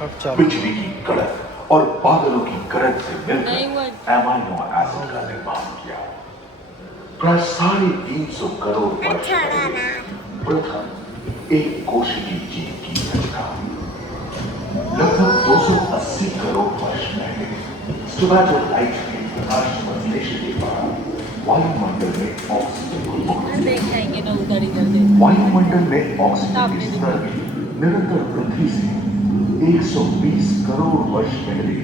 बिजली की कड़क और बादलों की गरज से मिलकर एमाइनो एसिड का निर्माण किया। प्राय 350 करोड़ वर्ष पहले प्रथम एक कोशिकीय जीव की रचना हुई। लगभग 280 करोड़ वर्ष पहले स्टोमेटोलाइट के प्रकाश संश्लेषण के बाद वायुमंडल में ऑक्सीजन को वायुमंडल में ऑक्सीजन के स्तर में निरंतर वृद्धि से 120 करोड़ वर्ष पहले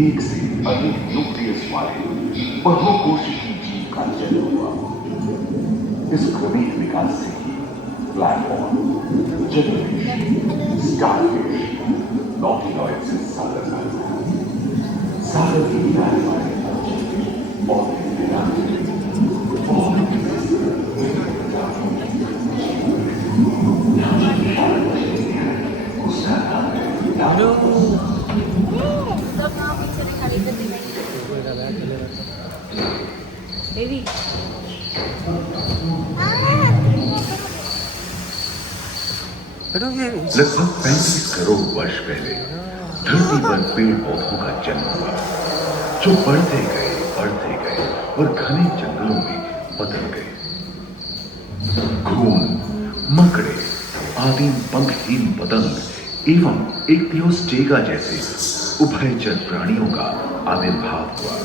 एक से अधिक न्यूक्लियस वाले बहुकोशिकीय जीव का जन्म हुआ। इस क्रमिक विकास से ही प्लैटफॉर्म, जेलीफिश, स्टारफिश, नॉटिलॉइड से सागर की किनारे वाले और Baby. लगभग 35 करोड़ वर्ष पहले धरती पर पेड़ पौधों का जन्म हुआ, जो बढ़ते गए और घने जंगलों में बदल गए। घून, मकड़े, आदिम पंखहीन पतंग एवं इक्तियोस्टेगा जैसे उभयचर प्राणियों का आविर्भाव हुआ।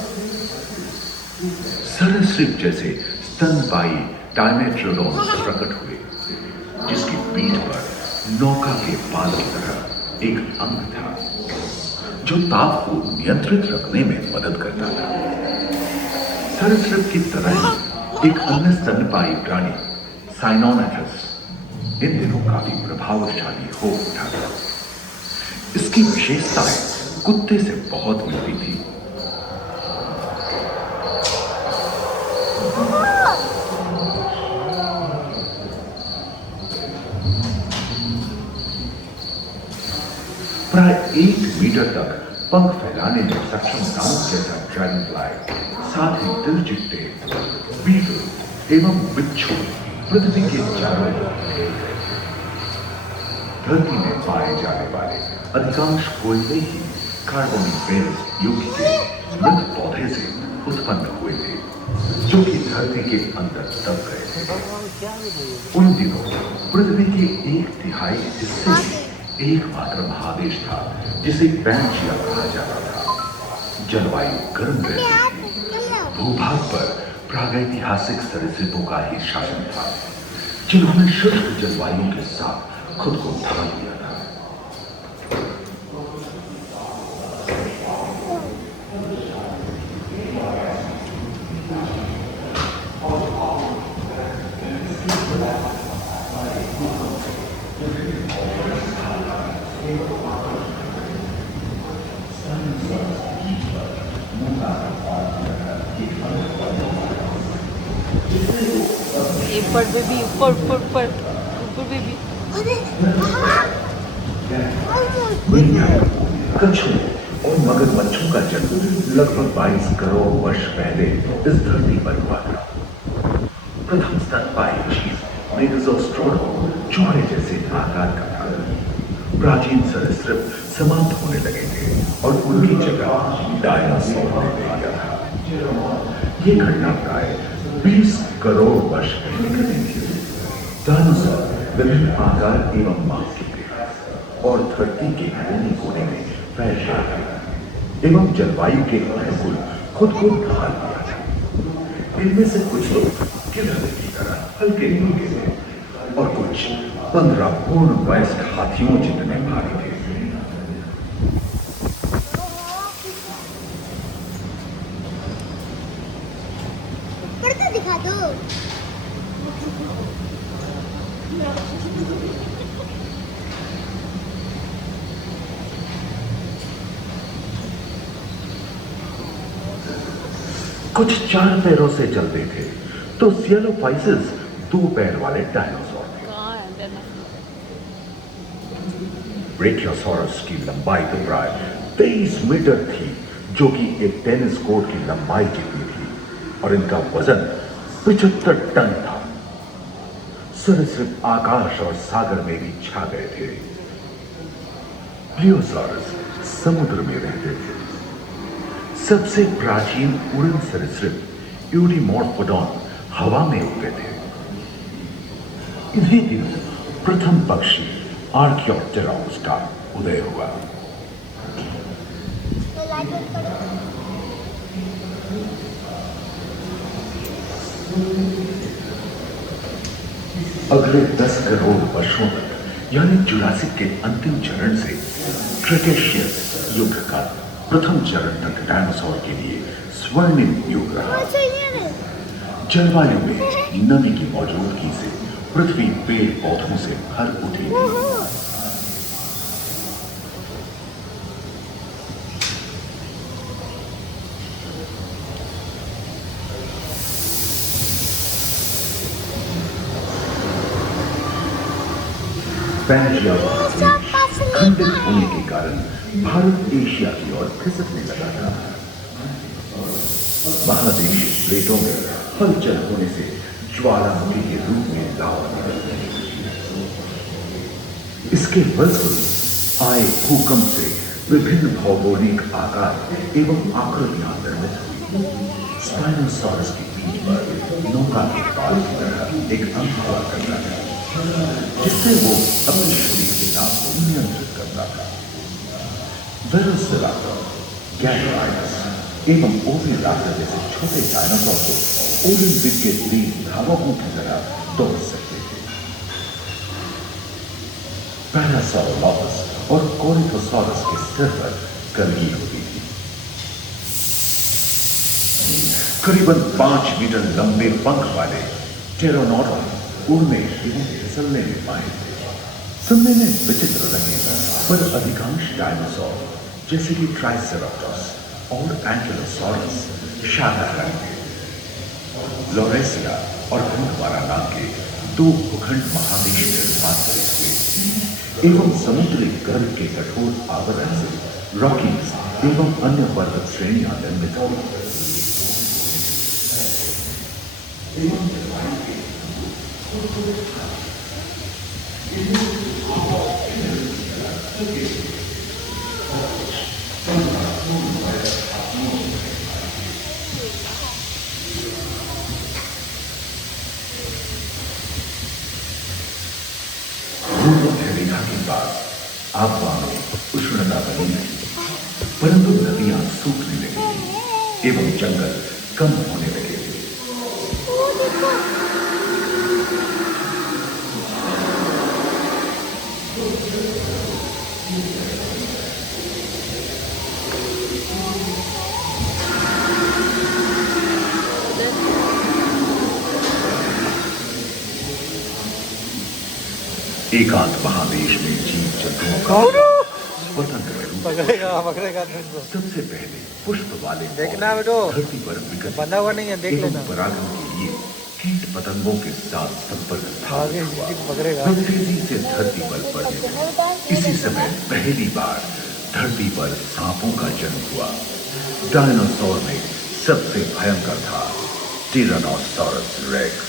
सरीसृप जैसे स्तनपायी डायमेट्रोडॉन्स प्रकट हुए, जिसकी पीठ पर नौका के पाल की तरह एक अंग था, जो ताप को नियंत्रित रखने में मदद करता था। सरीसृप की तरह ही एक अन्य स्तनपायी प्राणी साइनोनेथस इन दिनों काफी प्रभावशाली हो उठा था। इसकी विशेषताएं कुत्ते से बहुत मिलती थी। प्राय 1 मीटर तक पंख फैलाने में सक्षम नाउक जैसा ड्रैगन फ्लाई, साथ ही दिलचिट्टे, बीटल एवं बिच्छू पृथ्वी के चारों ओर घेर गए थे। धरती में पाए जाने वाले अधिकांश कोयले ही कार्बोनिफेरस युग के मृत पौधे से उत्पन्न हुए थे, जो कि धरती के अंदर दब गए थे। उन दिनों पृथ्वी के 1/3 हिस्से में एकमात्र महादेश था जिसे पैंजिया कहा जाता था। जलवायु गर्म रहती थी। भूभाग पर प्रागैतिहासिक सरीसृपों का ही शासन था, जिन्होंने शुष्क जलवायु के साथ खुद को ढाल दिया था। ऊपर बेबी, ऊपर बेबी। कछुओं और मगरमच्छों का जन्म लगभग 22 करोड़ वर्ष पहले इस धरती पर हुआ था। प्रथम स्तनपायी जीव मेगाज़ोस्ट्रोडो चूहे जैसे आकार का था। प्राचीन सरीसृप समाप्त होने लगे थे और उनकी जगह डायनासोर ने ले लिया था। ये घटना प्राय 20 करोड़ वर्ष पहले घटी थी। डायनासोर विभिन्न आकार एवं मांग के थे और धरती के कोने कोने में फैल गए थे एवं जलवायु के अनुकूल खुद को ढाल दिया था। इनमें से कुछ लोग गिलहरी की तरह हल्के फुल्के थे और कुछ 15 पूर्ण वयस्क हाथियों जितने भारी थे। दिखा दो। कुछ 4 पैरों से चलते थे, तो सियालोफाइसिस 2 पैर वाले डायनासोर थे। ब्रेकियोसॉरस की लंबाई तो प्राय 23 मीटर थी, जो कि एक टेनिस कोर्ट की लंबाई जितनी थी, और इनका वजन 75 टन था। सरीसृप आकाश और सागर में भी छा गए थे। प्लियोसारस समुद्र में रहते थे। सबसे प्राचीन उड़न सरीसृप यूडीमॉर्फोडॉन हवा में उड़ते थे। इन्हीं दिनों प्रथम पक्षी आर्कियोप्टेरॉस का उदय हुआ। तो लाइट बंद करो। अगले 10 करोड़ वर्षों तक यानी जुरासिक के अंतिम चरण से क्रेटेशियस युग का प्रथम चरण तक डायनासोर के लिए स्वर्णिम युग रहा। जलवायु में नमी की मौजूदगी से पृथ्वी पेड़ पौधों से भर उठी थी। पैंजिया खंडित होने के कारण भारत एशिया की ओर खिसकने लगा था। महादेशीय प्लेटों में हलचल होने से ज्वालामुखी के रूप में लावा निकलने लगी। इसके फलस्वरूप आए भूकंप से विभिन्न भौगोलिक आकार एवं आकृतियां निर्मित हुई। स्पाइनोसॉरस की पीठ पर नौका के पाल की तरह एक अंग हुआ करता था, जिससे वो अपने शरीर के दाब को नियंत्रित करता था। वेलोसिराप्टर, गैलोराइडस एवं ओविराप्टर जैसे छोटे डायनासोर को ओलिंपिक के तेज धावकों की तरह दौड़ सकते थे। पैरासाउरोलॉपस और कोरिथोसॉरस के सिर पर करगी होती थी। करीबन 5 मीटर लंबे पंख वाले टेरोनोडॉन उड़ने एवं फिसलने में माहिर थे। सुनने में विचित्र लगे, पर अधिकांश डायनासोर जैसे कि ट्राइसेराटोप्स और एंकिलोसॉरस शाकाहारी थे। लॉरेसिया और गोंडवाना नाम के 2 भूखंड महादेश निर्माण हुए एवं समुद्री गर्भ के कठोर आवरण से रॉकीज एवं अन्य पर्वत श्रेणियां निर्मित हुई। भूमध्यरेखा के बाद आबवा में उष्णता बनी रही, परंतु नदियां सूखने लगी थी एवं जंगल कम होने लगे थे। एकांत महादेश में जीव जंतुओं का स्वतंत्र रूप पकड़ेगा सबसे पहले पुष्प वाले देखना बेटो, धरती पर विकसित बंधा हुआ नहीं है, देख एवं लेना। परागण के लिए कीट पतंगों के साथ संपर्क आगे स्थापित हुआ। पकड़ेगा। वे तेजी से धरती पर बढ़ने लगे। इसी समय पहली बार धरती पर सांपों का जन्म हुआ। डायनासोर में सबसे भयंकर था टिरानोसॉरस रेक्स।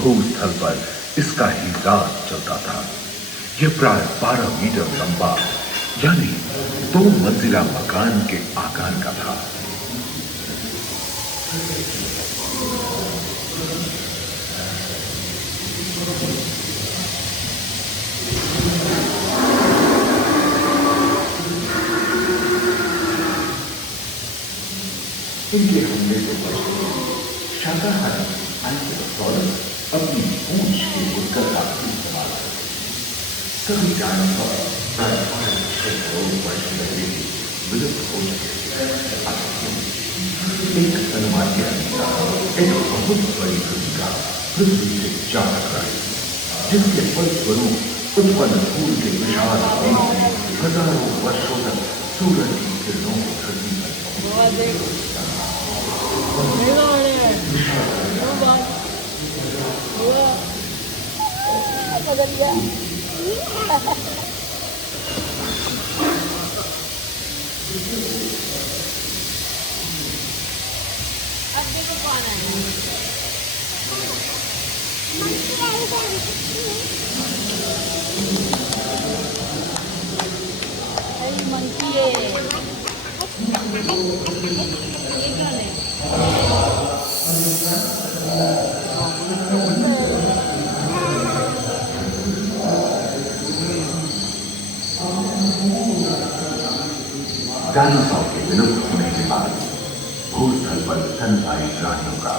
भूस्थल पर इसका ही राज चलता था। यह प्राय 12 मीटर लंबा यानी 2 मंजिला मकान के आकार का था। इनके हमले से बचने के लिए शाकाहारी एंकिलोसॉरस अपनी पूंछ के उत्तर का इस्तेमाल करते। सभी डायनासोर प्राय 6 करोड़ वर्ष पहले ही विलुप्त हो चुके थे। एक अनुमान के अनुसार एक बहुत बड़ी कृतिका पृथ्वी से जा टकराई, जिसके फलस्वरूप उत्पन्न धूल के विशाल वेग में हजारों वर्षों तक सूरज की किरणों को धरती पर अब देखो कौन है। मंकी है ये कौन है डायनासोर के विलुप्त होने के बाद भूस्थल पर स्तनपायी प्राणियों का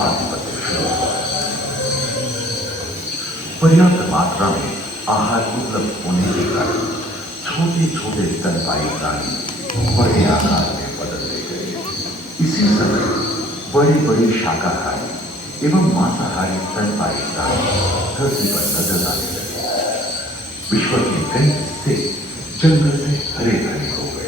आधिपत्य शुरू हुआ। पर्याप्त मात्रा में आहार उपलब्ध होने के कारण छोटे छोटे स्तनपायी प्राणी बड़े आकार में बदलते गए। इसी समय बड़े बड़े शाकाहारी एवं मांसाहारी स्तनपायी प्राणी धरती पर नजर आने लगे। विश्व के कई हिस्से जंगल से हरे भरे हो गए।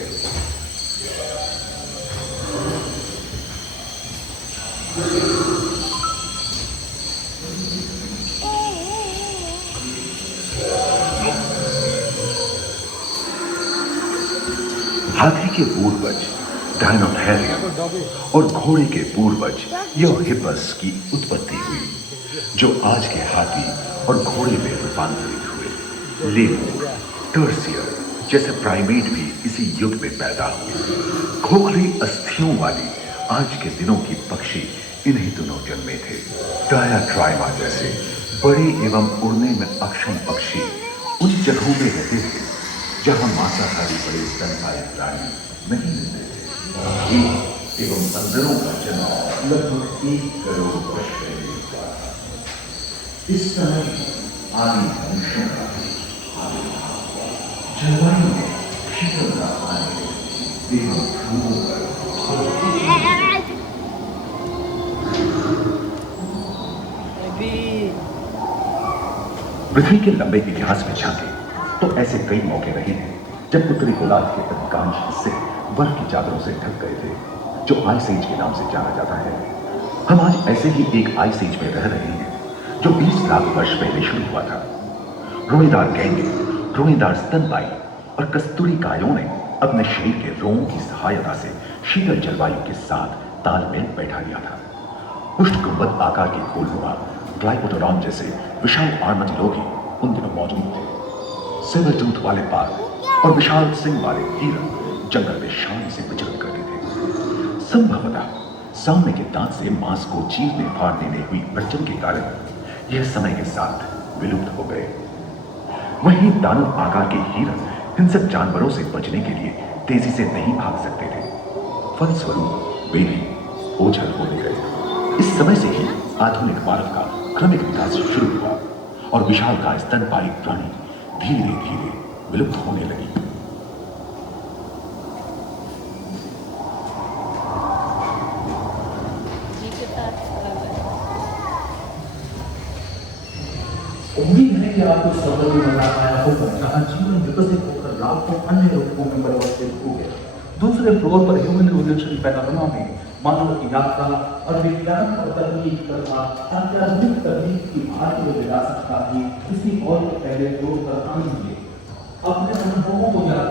हाथी के पूर्वज डायनोथेरियम और घोड़े के पूर्वज यूहिपस की उत्पत्ति हुई, जो आज के हाथी और घोड़े में रूपांतरित हुए। लेमूर, टर्सियर जैसे प्राइमेट भी इसी युग में पैदा हुए। खोखली अस्थियों वाली आज के दिनों की पक्षी इन्हीं दिनों जन्मे थे। डायाट्राइमा जैसे बड़े एवं उड़ने में अक्षम पक्षी उन जगहों में रहते थे जहां मांसाहारी बड़े स्तनपायी प्राणी नहीं मिलते थे। कीट एवं बंदरों का जन्म लगभग 1 करोड़ वर्ष पहले हुआ। इस समय आदि मनुष्यों का आविर्भाव हुआ। जलवायु में शीतलता आने एवं फूलों पर पृथ्वी के लंबे इतिहास में झांके तो ऐसे कई मौके रहे हैं जब उत्तरी गोलार्ध के अधिकांश हिस्से बर्फ की चादरों से ढक गए थे, जो आइस एज के नाम से जाना जाता है। हम आज ऐसे ही एक आइस एज में रह रहे हैं जो 20 लाख वर्ष पहले शुरू हुआ था। रोएदार गैंगे, रोएदार स्तनपायी और कस्तूरी कायों ने अपने शरीर के रोमों की सहायता से शीतल जलवायु के साथ तालमेल बैठा लिया था। पुष्ट गुंबद आकार के फूलनुमा ग्लाइकोडोरॉन जैसे विशाल आर्madillo भी उन दिनों मौजूद थे। सिल्वर टूथ वाले बाघ और विशाल सिंग वाले हिरन जंगल में शान से विचरण करते थे। संभवतः सामने के दांत से मांस को चीरने फाड़ने में हुई अड़चन के कारण यह समय के साथ विलुप्त हो गए। वहीं दानव आकार के हिरन हिंसक जानवरों से बचने के लिए तेजी से नहीं भाग सकते थे। फलस्वरूप वे भी ओझल होने गए। इस समय से ही आधुनिक मानव का क्रमिक विकास शुरू हुआ और विशालकाय स्तनपायी प्राणी धीरे धीरे विलुप्त होने लगी। उम्मीद है कि आपको सफर भी मजा आया होगा, जहां जीवन विकसित होकर लाखों अन्य रूपों में परिवर्तित हो गया। दूसरे फ्लोर पर ह्यूमन इवोल्यूशन पैनोरमा में मानव की यात्रा और विज्ञान और तकनीक तथा अत्याधुनिक तकनीक की भारतीय विरासत का भी किसी और के पहले फ्लोर पर आनंद लिए अपने अनुभवों को